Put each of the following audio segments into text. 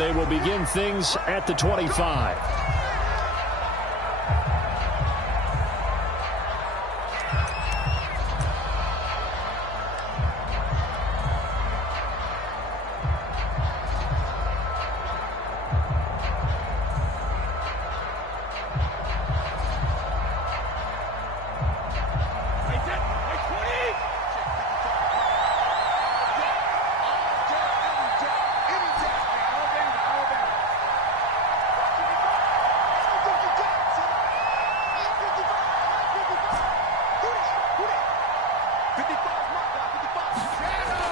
and they will begin things at the 25.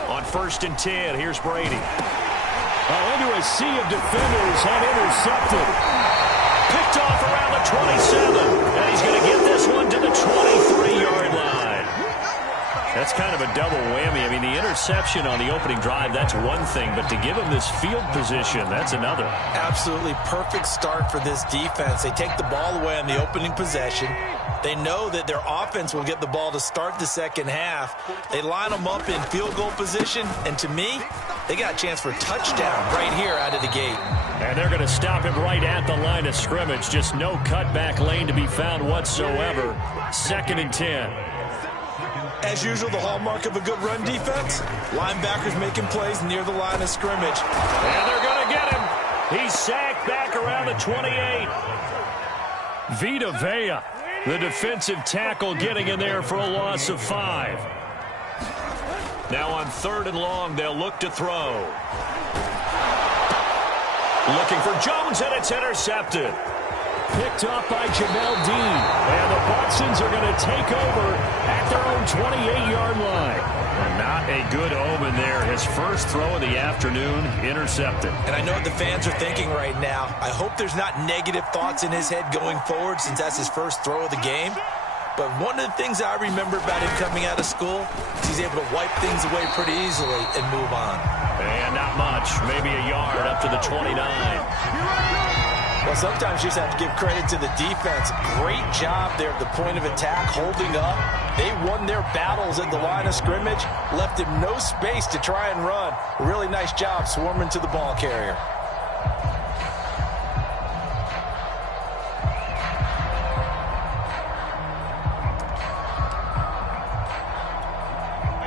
On 1st and 10, here's Brady. Into a sea of defenders and intercepted. Picked off around the 27. And he's going to get this one to the 23-yard line. That's kind of a double whammy. I mean, the interception on the opening drive, that's one thing. But to give him this field position, that's another. Absolutely perfect start for this defense. They take the ball away on the opening possession. They know that their offense will get the ball to start the second half. They line them up in field goal position, and to me, they got a chance for a touchdown right here out of the gate. And they're going to stop him right at the line of scrimmage. Just no cutback lane to be found whatsoever. 2nd and 10. As usual, the hallmark of a good run defense, linebackers making plays near the line of scrimmage. And they're going to get him. He's sacked back around the 28. Vita Vea, the defensive tackle, getting in there for a loss of 5. Now on 3rd and long, they'll look to throw. Looking for Jones, and it's intercepted. Picked up by Jamel Dean. And the Bucsons are going to take over at their own 28-yard line. And not a good omen there. His first throw of the afternoon, intercepted. And I know what the fans are thinking right now. I hope there's not negative thoughts in his head going forward since that's his first throw of the game. But one of the things I remember about him coming out of school is he's able to wipe things away pretty easily and move on. And not much, maybe a yard up to the 29. Well, sometimes you just have to give credit to the defense. Great job there at the point of attack, holding up. They won their battles at the line of scrimmage, left him no space to try and run. A really nice job swarming to the ball carrier.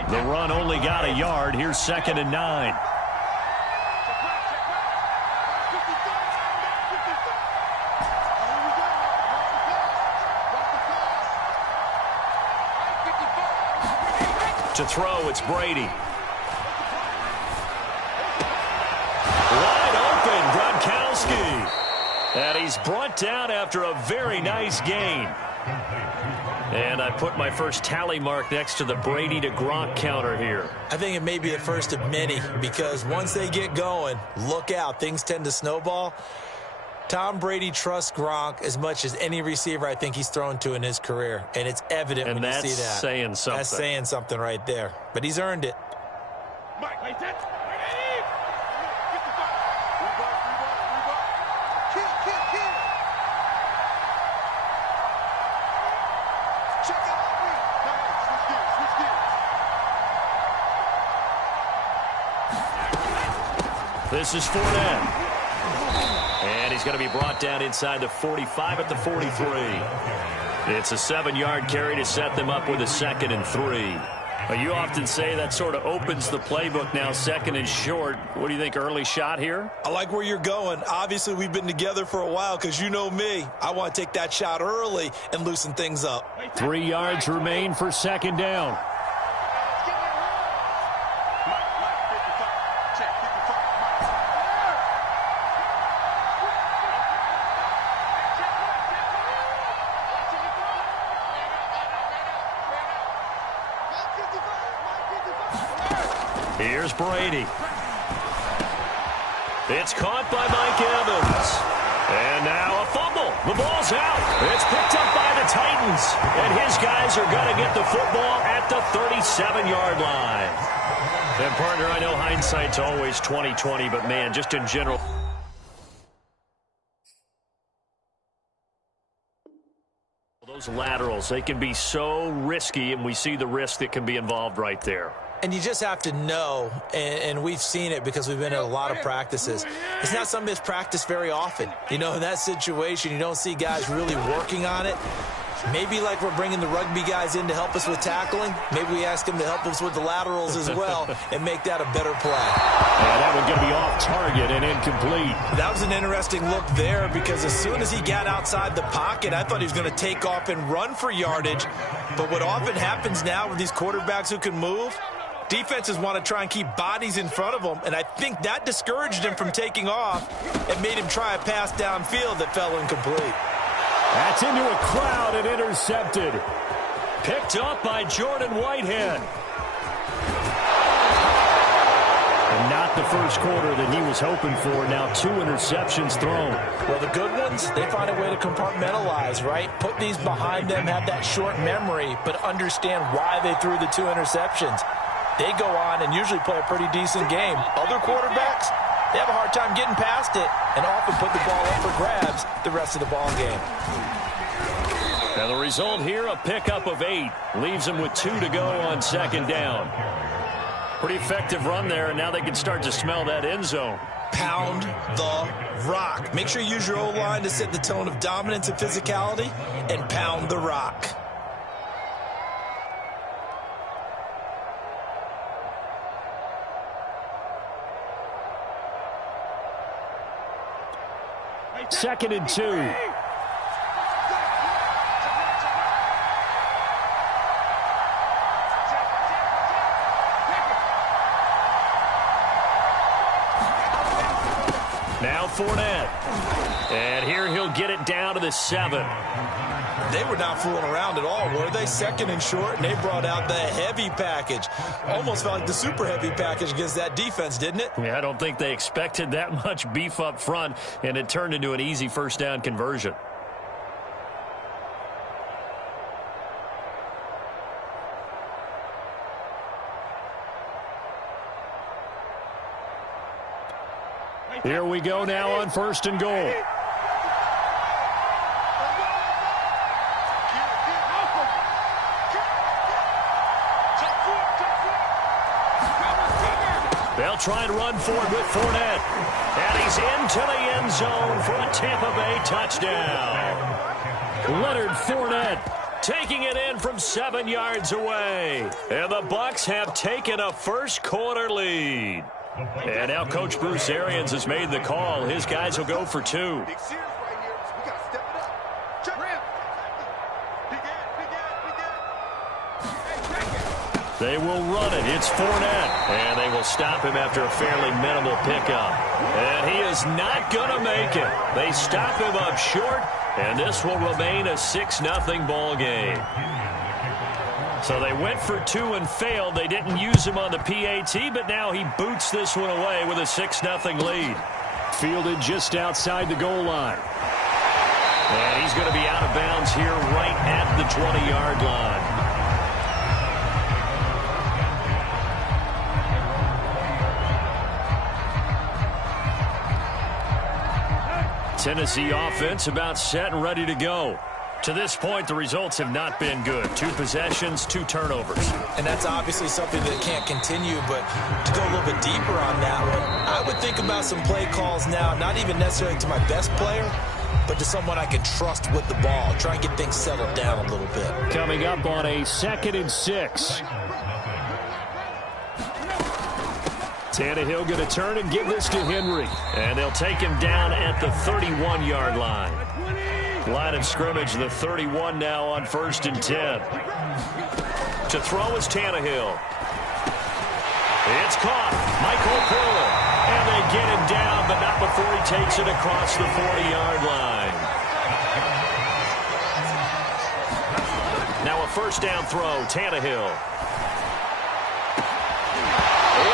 The run only got a yard. Here's 2nd and 9. To throw, it's Brady. Wide open, Gronkowski. And he's brought down after a very nice gain. And I put my first tally mark next to the Brady to Gronk counter here. I think it may be the first of many because once they get going, look out, things tend to snowball. Tom Brady trusts Gronk as much as any receiver I think he's thrown to in his career. And it's evident when you see that. And that's saying something. That's saying something right there. But he's earned it. This is Fournette. And he's going to be brought down inside the 45 at the 43. It's a 7-yard carry to set them up with a 2nd and 3. You often say that sort of opens the playbook now, 2nd and short. What do you think, early shot here? I like where you're going. Obviously, we've been together for a while because you know me. I want to take that shot early and loosen things up. 3 yards remain for 2nd down. Here's Brady. It's caught by Mike Evans. And now a fumble. The ball's out. It's picked up by the Titans. And his guys are going to get the football at the 37-yard line. And, partner, I know hindsight's always 20/20, but, man, just in general. Those laterals, they can be so risky, and we see the risk that can be involved right there. And you just have to know, and we've seen it because we've been at a lot of practices. It's not something that's practiced very often. You know, in that situation, you don't see guys really working on it. Maybe like we're bringing the rugby guys in to help us with tackling. Maybe we ask them to help us with the laterals as well and make that a better play. Yeah, that one's going to be off target and incomplete. That was an interesting look there because as soon as he got outside the pocket, I thought he was going to take off and run for yardage. But what often happens now with these quarterbacks who can move, defenses want to try and keep bodies in front of them, and I think that discouraged him from taking off and made him try a pass downfield that fell incomplete. That's into a crowd and intercepted. Picked up by Jordan Whitehead. And not the first quarter that he was hoping for. Now 2 interceptions thrown. Well, the good ones, they find a way to compartmentalize, right? Put these behind them, have that short memory, but understand why they threw the 2 interceptions. They go on and usually play a pretty decent game. Other quarterbacks, they have a hard time getting past it and often put the ball up for grabs the rest of the ball game. And the result here, a pickup of 8. Leaves them with 2 to go on second down. Pretty effective run there, and now they can start to smell that end zone. Pound the rock. Make sure you use your O-line to set the tone of dominance and physicality, and pound the rock. Second and 2. Now Fournette. And here he'll get it down to the 7. They were not fooling around at all, were they? Second and short, and they brought out the heavy package. Almost felt like the super heavy package against that defense, didn't it? Yeah, I don't think they expected that much beef up front, and it turned into an easy first down conversion. Here we go now on first and goal. They'll try and run for it with Fournette. And he's into the end zone for a Tampa Bay touchdown. Leonard Fournette taking it in from 7 yards away. And the Bucs have taken a first quarter lead. And now Coach Bruce Arians has made the call. His guys will go for 2. They will run it. It's Fournette. And they will stop him after a fairly minimal pickup. And he is not going to make it. They stop him up short, and this will remain a 6-0 ball game. So they went for 2 and failed. They didn't use him on the PAT, but now he boots this one away with a 6-0 lead. Fielded just outside the goal line. And he's going to be out of bounds here right at the 20-yard line. Tennessee offense about set and ready to go. To this point, the results have not been good. 2 possessions, 2 turnovers. And that's obviously something that can't continue, but to go a little bit deeper on that one, I would think about some play calls now, not even necessarily to my best player, but to someone I can trust with the ball. Try and get things settled down a little bit. Coming up on a 2nd and 6. Tannehill going to turn and give this to Henry. And they'll take him down at the 31-yard line. Line of scrimmage, the 31 now on 1st and 10. To throw is Tannehill. It's caught. Michael Porter. And they get him down, but not before he takes it across the 40-yard line. Now a first down throw, Tannehill.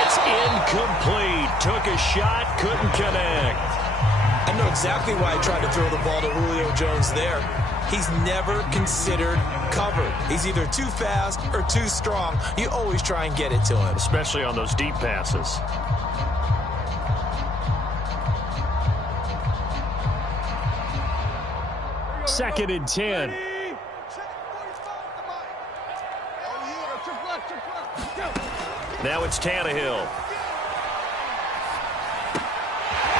It's incomplete. Took a shot, couldn't connect. I know exactly why he tried to throw the ball to Julio Jones there. He's never considered covered. He's either too fast or too strong. You always try and get it to him. Especially on those deep passes. Second and 10. Now it's Tannehill.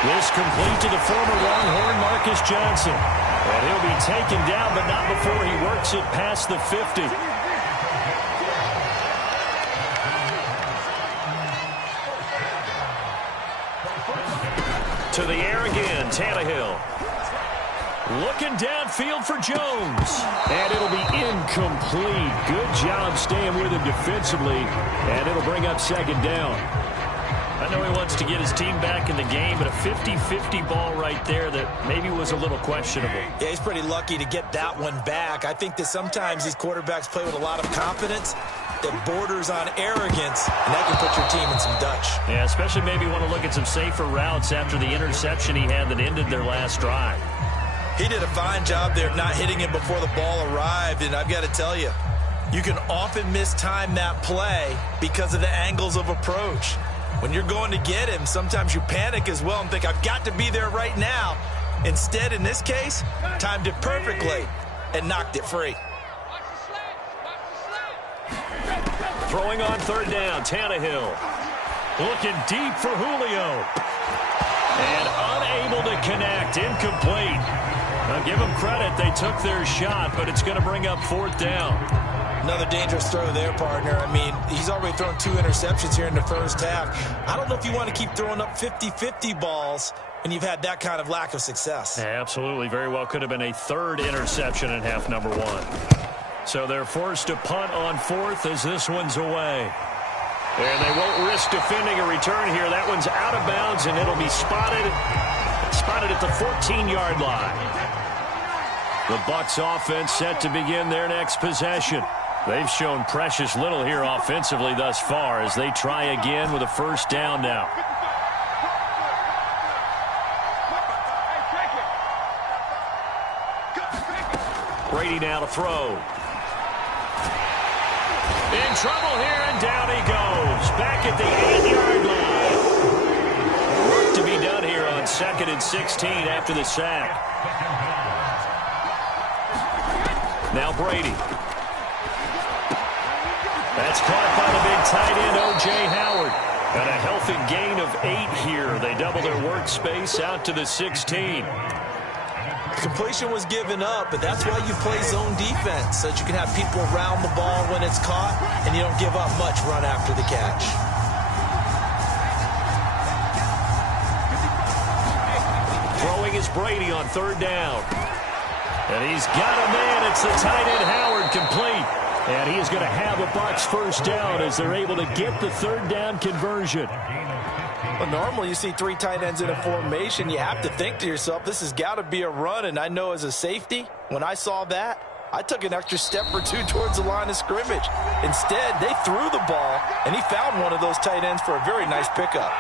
This complete to the former Longhorn Marcus Johnson. And he'll be taken down, but not before he works it past the 50. To the air again, Tannehill. Looking downfield for Jones. And it'll be incomplete. Good job staying with him defensively. And it'll bring up second down. I know he wants to get his team back in the game, but a 50-50 ball right there that maybe was a little questionable. Yeah, he's pretty lucky to get that one back. I think that sometimes these quarterbacks play with a lot of confidence that borders on arrogance, and that can put your team in some Dutch. Yeah, especially maybe want to look at some safer routes after the interception he had that ended their last drive. He did a fine job there of not hitting him before the ball arrived, and I've got to tell you, you can often mistime that play because of the angles of approach. When you're going to get him, sometimes you panic as well and think, I've got to be there right now. Instead, in this case, timed it perfectly and knocked it free. Throwing on third down, Tannehill. Looking deep for Julio. And unable to connect, incomplete. Now give them credit, they took their shot, but it's going to bring up fourth down. Another dangerous throw there, partner. I mean, he's already thrown 2 interceptions here in the first half. I don't know if you want to keep throwing up 50-50 balls when you've had that kind of lack of success. Yeah, absolutely. Very well could have been a third interception in half number 1. So they're forced to punt on fourth as this one's away. And they won't risk defending a return here. That one's out of bounds, and it'll be spotted at the 14-yard line. The Bucs offense set to begin their next possession. They've shown precious little here offensively thus far as they try again with a first down now. Brady now to throw. In trouble here, and down he goes. Back at the 8-yard line. Work to be done here on 2nd and 16 after the sack. Now Brady. That's caught by the big tight end, O.J. Howard. And a healthy gain of 8 here. They double their workspace out to the 16. Completion was given up, but that's why you play zone defense, so that you can have people around the ball when it's caught, and you don't give up much run after the catch. Throwing is Brady on third down. And he's got a man. It's the tight end Howard, complete. And he is going to have a Bucs first down as they're able to get the third down conversion. Well, normally you see 3 tight ends in a formation. You have to think to yourself, this has got to be a run. And I know as a safety, when I saw that, I took an extra step or 2 towards the line of scrimmage. Instead, they threw the ball, and he found one of those tight ends for a very nice pickup.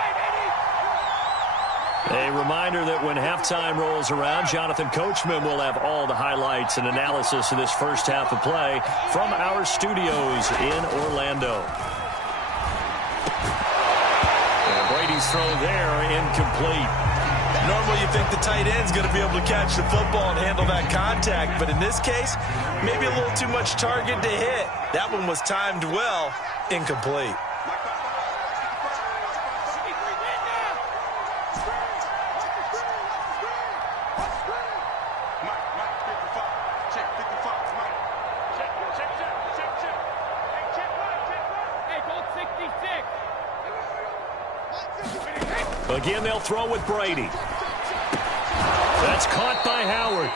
A reminder that when halftime rolls around, Jonathan Coachman will have all the highlights and analysis of this first half of play from our studios in Orlando. And Brady's throw there, incomplete. Normally you think the tight end's going to be able to catch the football and handle that contact, but in this case, maybe a little too much target to hit. That one was timed well, incomplete. Again, they'll throw with Brady. That's caught by Howard.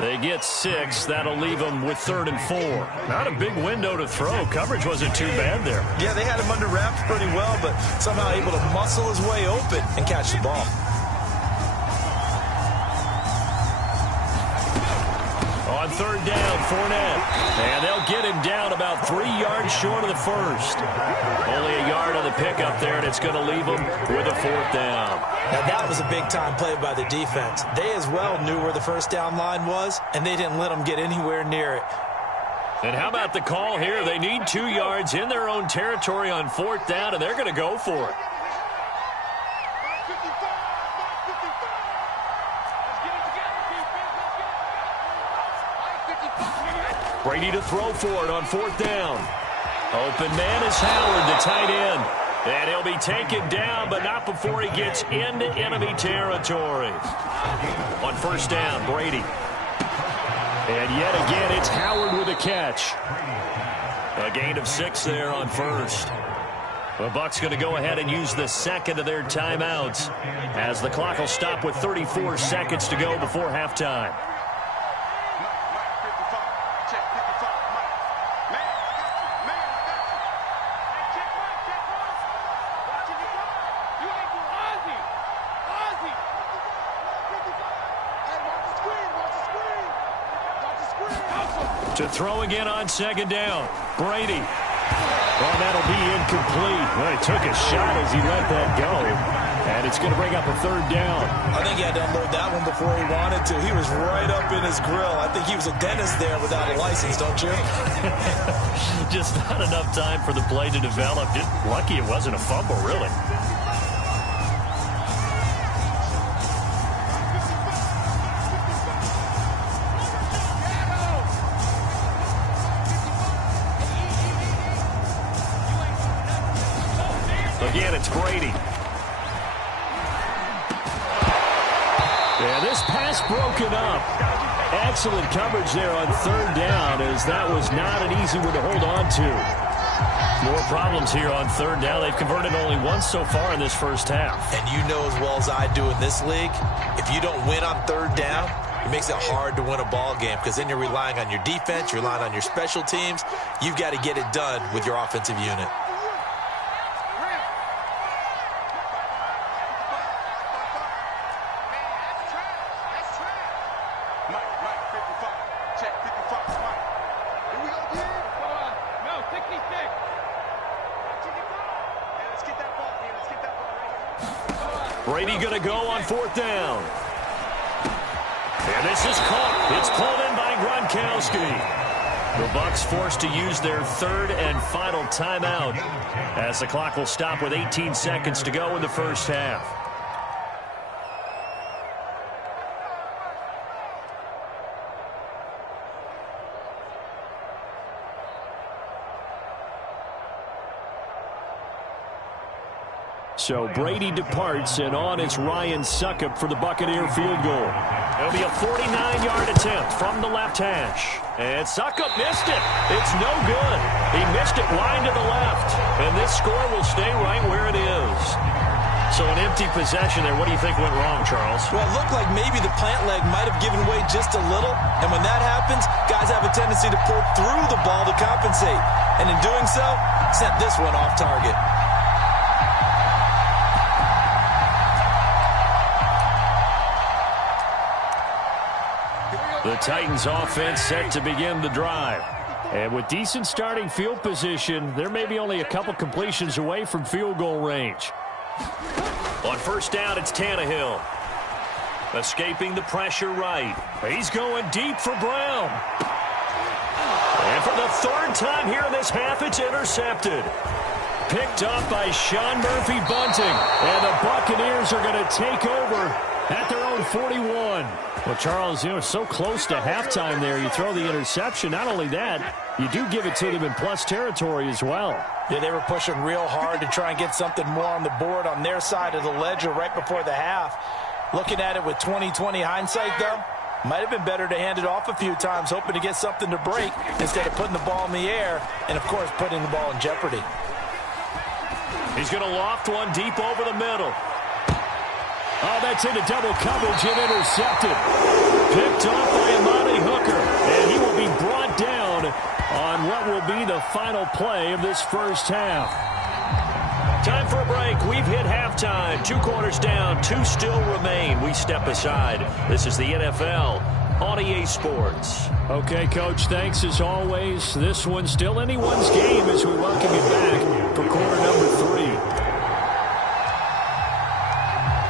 They get 6. That'll leave them with 3rd and 4. Not a big window to throw. Coverage wasn't too bad there. Yeah, they had him under wraps pretty well, but somehow able to muscle his way open and catch the ball. On third down, Fournette. And they'll get him down about 3 yards short of the first. Only a yard on the pickup there, and it's going to leave him with a 4th down. Now, that was a big-time play by the defense. They as well knew where the first down line was, and they didn't let them get anywhere near it. And how about the call here? They need 2 yards in their own territory on 4th down, and they're going to go for it. Brady to throw for it on 4th down. Open man is Howard, the tight end. And he'll be taken down, but not before he gets into enemy territory. On first down, Brady. And yet again, it's Howard with a catch. A gain of 6 there on first. The Bucs going to go ahead and use the second of their timeouts as the clock will stop with 34 seconds to go before halftime. To throw again on second down. Brady. Well, that'll be incomplete. Well, he took a shot as he let that go. And it's going to bring up a third down. I think he had to unload that one before he wanted to. He was right up in his grill. I think he was a dentist there without a license, don't you? Just not enough time for the play to develop. Just lucky it wasn't a fumble, really. Again, it's Brady. Yeah, this pass broken up. Excellent coverage there on third down, as that was not an easy one to hold on to. More problems here on third down. They've converted only once so far in this first half. And you know as well as I do in this league, if you don't win on third down, it makes it hard to win a ball game because then you're relying on your defense, you're relying on your special teams. You've got to get it done with your offensive unit. Brady going to go on fourth down. And this is caught. It's pulled in by Gronkowski. The Bucs forced to use their third and final timeout as the clock will stop with 18 seconds to go in the first half. So Brady departs, and on is Ryan Succop for the Buccaneer field goal. It'll be a 49-yard attempt from the left hash. And Succop missed it. It's no good. He missed it wide to the left. And this score will stay right where it is. So an empty possession there. What do you think went wrong, Charles? Well, it looked like maybe the plant leg might have given way just a little. And when that happens, guys have a tendency to pull through the ball to compensate. And in doing so, sent this one off target. The Titans offense set to begin the drive. And with decent starting field position, there may be only a couple completions away from field goal range. On first down, it's Tannehill. Escaping the pressure right. He's going deep for Brown. And for the third time here in this half, it's intercepted. Picked up by Sean Murphy-Bunting. And the Buccaneers are going to take over at their own 41. Well, Charles, you know, so close to halftime there. You throw the interception. Not only that, you do give it to them in plus territory as well. Yeah, they were pushing real hard to try and get something more on the board on their side of the ledger right before the half. Looking at it with 20/20 hindsight, though, might have been better to hand it off a few times, hoping to get something to break instead of putting the ball in the air and, of course, putting the ball in jeopardy. He's going to loft one deep over the middle. Oh, that's into double coverage and intercepted. Picked off by Amani Hooker. And he will be brought down on what will be the final play of this first half. Time for a break. We've hit halftime. 2 quarters down. 2 still remain. We step aside. This is the NFL on EA Sports. Okay, Coach, thanks as always. This one's still anyone's game as we welcome you back for quarter number 3.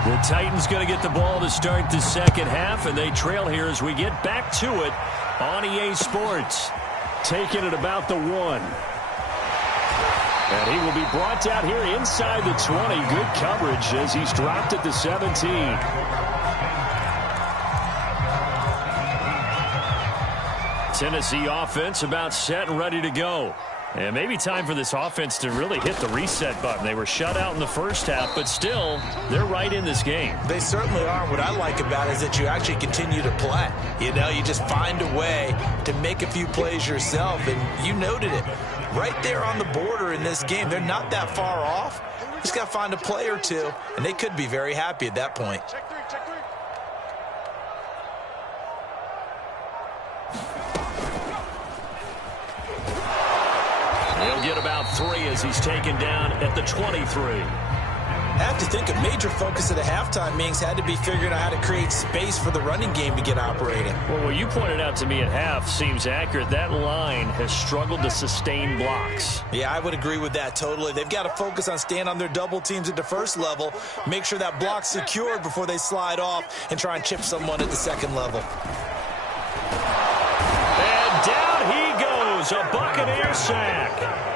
The Titans going to get the ball to start the second half, and they trail here as we get back to it on EA Sports. Taking it about the 1. And he will be brought down here inside the 20. Good coverage as he's dropped at the 17. Tennessee offense about set and ready to go. And maybe time for this offense to really hit the reset button. They were shut out in the first half, but still, they're right in this game. They certainly are. What I like about it is that you actually continue to play. You know, you just find a way to make a few plays yourself, and you noted it. Right there on the border in this game, they're not that far off. Just got to find a play or two, and they could be very happy at that point. He'll get about 3 as he's taken down at the 23. I have to think a major focus of the halftime meetings had to be figuring out how to create space for the running game to get operating. Well, what you pointed out to me at half seems accurate. That line has struggled to sustain blocks. Yeah, I would agree with that totally. They've got to focus on staying on their double teams at the first level, make sure that block's secured before they slide off and try and chip someone at the second level. And down he goes, a Buccaneer sack.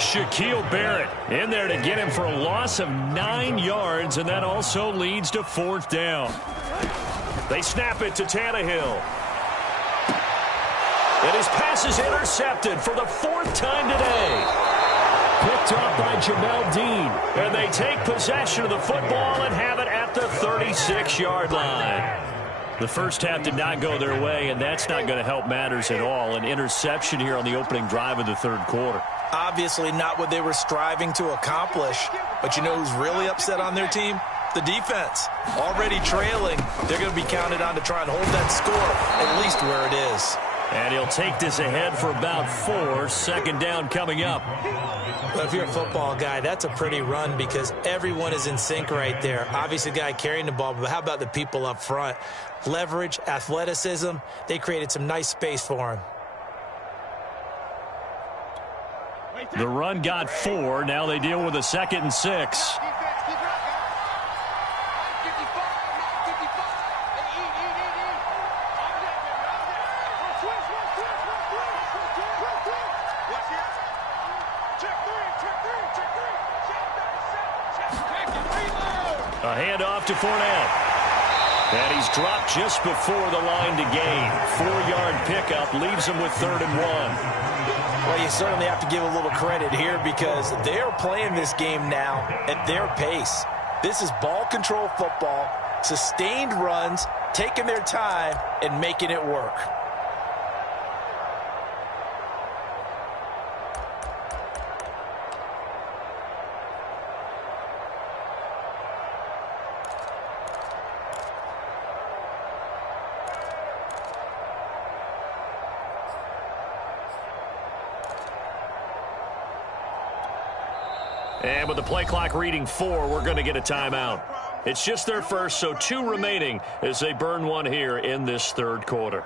Shaquille Barrett in there to get him for a loss of 9 yards, and that also leads to 4th down. They snap it to Tannehill. And his pass is intercepted for the 4th time today. Picked off by Jamel Dean. And they take possession of the football and have it at the 36-yard line. The first half did not go their way, and that's not going to help matters at all. An interception here on the opening drive of the third quarter. Obviously not what they were striving to accomplish. But you know who's really upset on their team? The defense. Already trailing. They're going to be counted on to try and hold that score, at least where it is. And he'll take this ahead for about 4. 2nd down coming up. But if you're a football guy, that's a pretty run because everyone is in sync right there. Obviously, the guy carrying the ball, but how about the people up front? Leverage, athleticism, they created some nice space for him. The run got 4. Now they deal with a 2nd and 6. A handoff to Fournette. And he's dropped just before the line to gain. 4-yard pickup leaves him with 3rd and 1. Well, you certainly have to give a little credit here because they're playing this game now at their pace. This is ball control football, sustained runs, taking their time, and making it work. And with the play clock reading 4, we're going to get a timeout. It's just their first, so 2 remaining as they burn one here in this third quarter.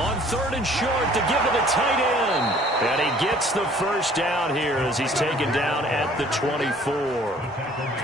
On 3rd and short to give to the tight end. And he gets the first down here as he's taken down at the 24.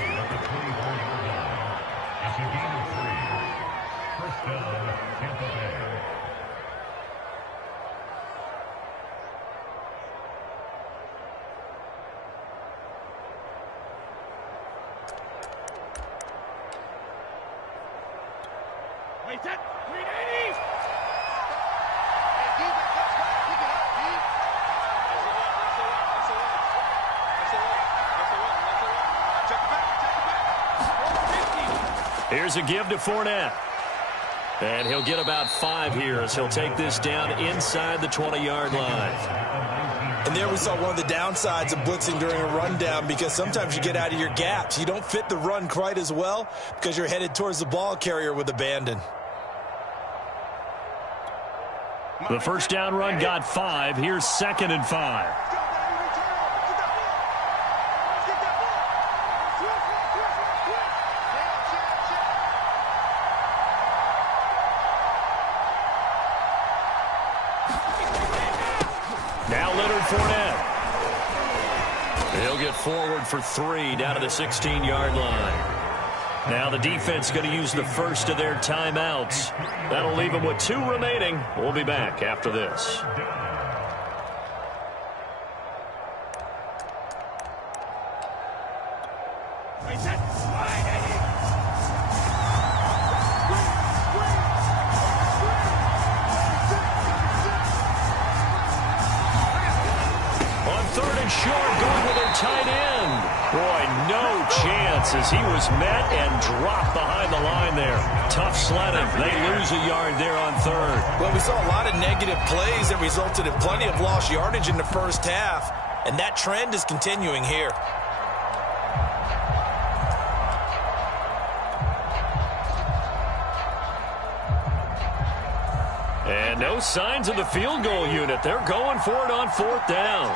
Here's a give to Fournette. And he'll get about 5 here as he'll take this down inside the 20-yard line. And there we saw one of the downsides of blitzing during a rundown because sometimes you get out of your gaps. You don't fit the run quite as well because you're headed towards the ball carrier with abandon. The first down run got 5. Here's 2nd and 5. Fournette. He'll get forward for 3 down to the 16-yard line. Now the defense going to use the first of their timeouts. That'll leave them with 2 remaining. We'll be back after this. down short, going with their tight end. Boy, no chance as he was met and dropped behind the line there. Tough sledding. They lose a yard there on third. Well, we saw a lot of negative plays that resulted in plenty of lost yardage in the first half, and that trend is continuing here. And no signs of the field goal unit. They're going for it on fourth down.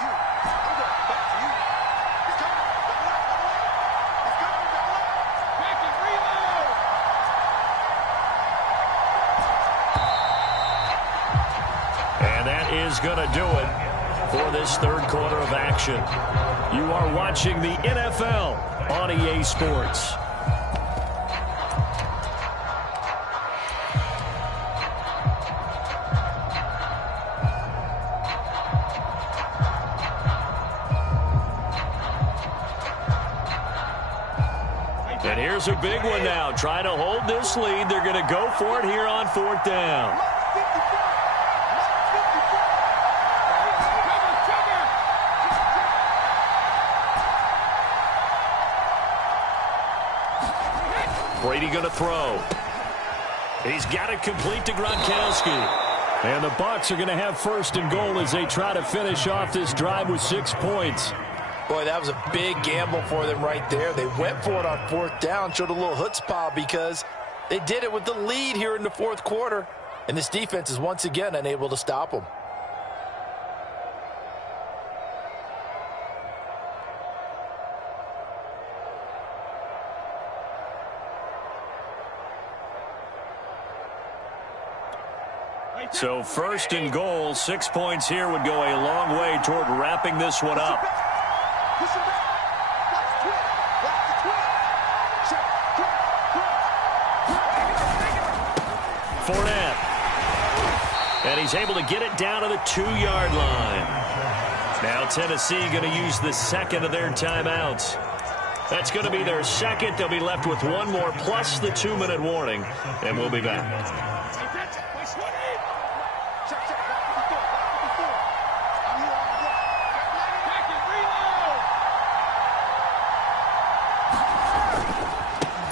And that is going to do it for this third quarter of action. You are watching the NFL on EA Sports. And here's a big one now. Trying to hold this lead. They're going to go for it here on fourth down. Brady going to throw. He's got it complete to Gronkowski. And the Bucs are going to have first and goal as they try to finish off this drive with 6 points. Boy, that was a big gamble for them right there. They went for it on fourth down, showed a little chutzpah because they did it with the lead here in the fourth quarter. And this defense is once again unable to stop them. So first and goal, 6 points here would go a long way toward wrapping this one up. Fournette. And he's able to get it down to the 2-yard line. Now Tennessee going to use the second of their timeouts. That's going to be their second. They'll be left with one more plus the 2-minute warning. And we'll be back.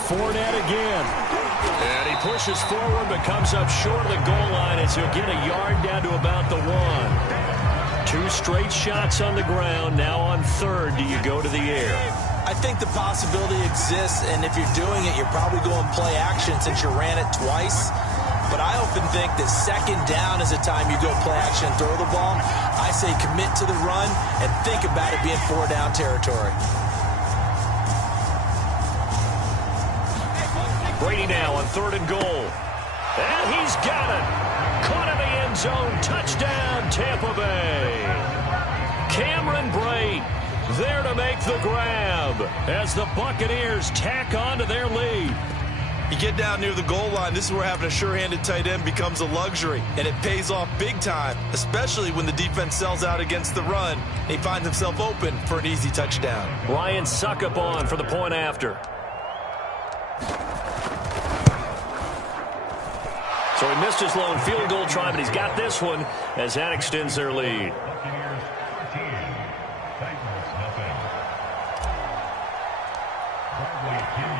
Fournette again. And he pushes forward but comes up short of the goal line as he'll get a yard down to about the 1. 2 straight shots on the ground. Now on third, do you go to the air? I think the possibility exists, and if you're doing it, you're probably going play action since you ran it twice. But I often think that second down is the time you go play action and throw the ball. I say commit to the run and think about it being 4-down territory. Brady now on third and goal. And he's got it. Caught in the end zone. Touchdown, Tampa Bay. Cameron Brate there to make the grab as the Buccaneers tack on to their lead. You get down near the goal line, this is where having a sure-handed tight end becomes a luxury, and it pays off big time, especially when the defense sells out against the run. He finds himself open for an easy touchdown. Ryan Suckup on for the point after. So he missed his lone field goal try, but he's got this one as that extends their lead.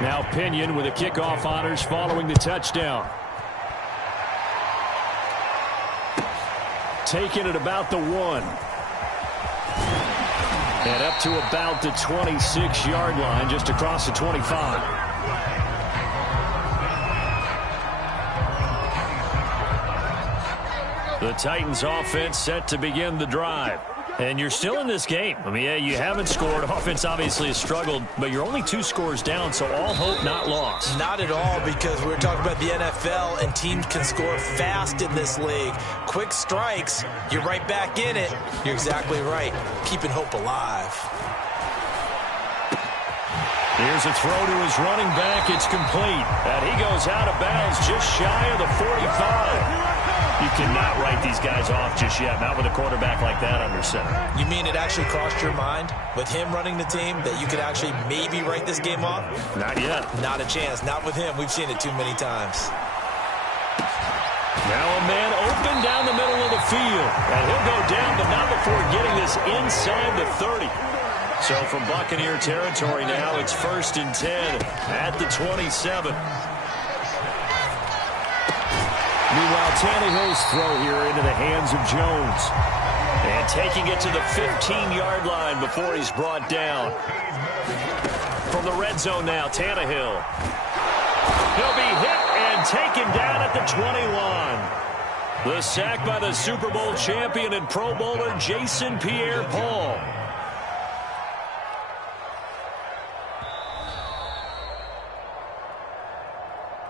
Now Pinion with the kickoff honors following the touchdown. Taking it about the 1. And up to about the 26-yard line, just across the 25. The Titans offense set to begin the drive. And you're still in this game. I mean, yeah, you haven't scored. Offense obviously has struggled, but you're only 2 scores down, so all hope not lost. Not at all, because we're talking about the NFL, and teams can score fast in this league. Quick strikes, you're right back in it. You're exactly right. Keeping hope alive. Here's a throw to his running back. It's complete. And he goes out of bounds just shy of the 45. You cannot write these guys off just yet, not with a quarterback like that under center. You mean it actually crossed your mind with him running the team that you could actually maybe write this game off? Not yet. Not a chance. Not with him. We've seen it too many times. Now a man open down the middle of the field. And he'll go down, but not before getting this inside the 30. So from Buccaneer territory now, it's 1st and 10 at the 27. Meanwhile, Tannehill's throw here into the hands of Jones. And taking it to the 15-yard line before he's brought down. From the red zone now, Tannehill. He'll be hit and taken down at the 21. The sack by the Super Bowl champion and Pro Bowler Jason Pierre-Paul.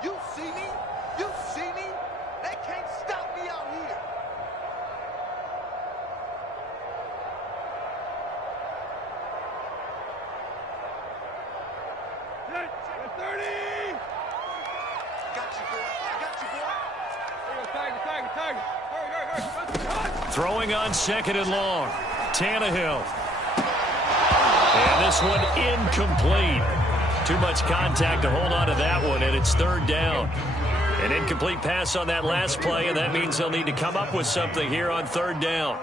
You see me? You see me? They can't stop me out here. Throwing on 2nd and long. Tannehill. And this one incomplete. Too much contact to hold on to that one, and it's 3rd down. An incomplete pass on that last play, and that means they'll need to come up with something here on 3rd down.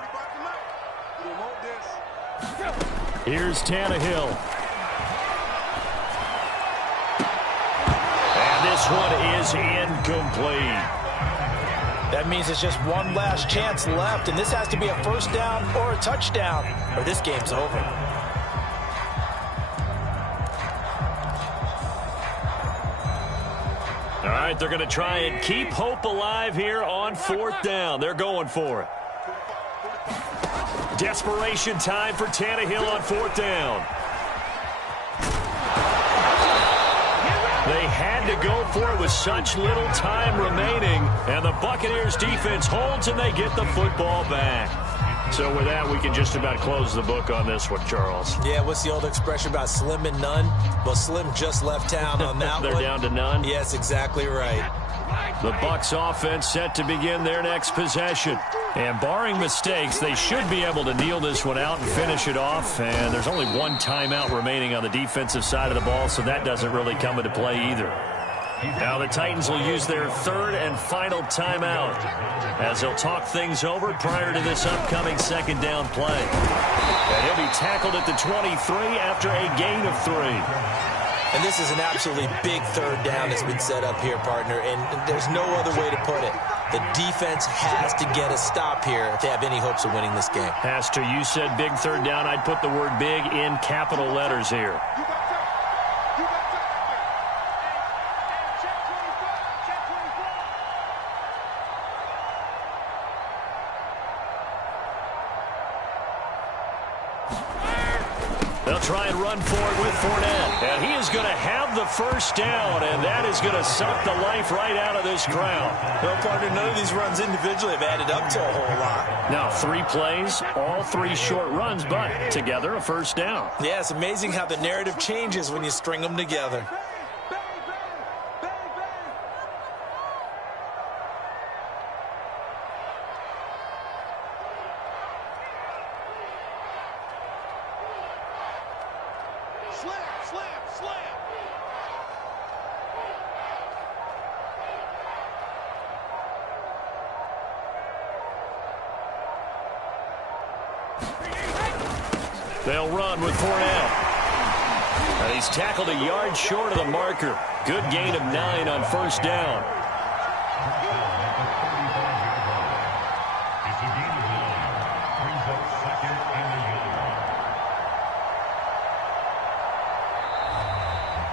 Here's Tannehill. And this one is incomplete. That means it's just one last chance left, and this has to be a 1st down or a touchdown, or this game's over. All right, they're going to try and keep hope alive here on 4th down. They're going for it. Desperation time for Tannehill on 4th down. They had to go for it with such little time remaining, and the Buccaneers defense holds and they get the football back. So with that, we can just about close the book on this one, Charles. Yeah, what's the old expression about slim and none? Well, Slim just left town on that They're one. down to none? Yes, exactly right. The Bucs offense set to begin their next possession. And barring mistakes, they should be able to kneel this one out and finish it off. And there's only one timeout remaining on the defensive side of the ball, so that doesn't really come into play either. Now the Titans will use their 3rd and final timeout as they'll talk things over prior to this upcoming 2nd down play. And he'll be tackled at the 23 after a gain of 3. And this is an absolutely big 3rd down that's been set up here, partner, and there's no other way to put it. The defense has to get a stop here if they have any hopes of winning this game. Has to. You said big 3rd down. I'd put the word big in capital letters here. They'll try and run for it with Fournette. And he is going to have the 1st down, and that is going to suck the life right out of this crowd. Well, partner, none of these runs individually have added up to a whole lot. Now, 3 plays, all 3 short runs, but together a 1st down. Yeah, it's amazing how the narrative changes when you string them together. They'll run with Fournette. And he's tackled a yard short of the marker. Good gain of 9 on 1st down.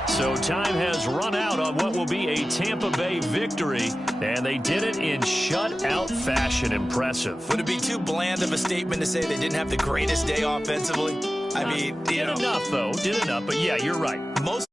So time has run out on what will be a Tampa Bay victory, and they did it in shutout fashion. Impressive. Would it be too bland of a statement to say they didn't have the greatest day offensively? I mean, did enough, though. Did enough, but yeah, you're right. Most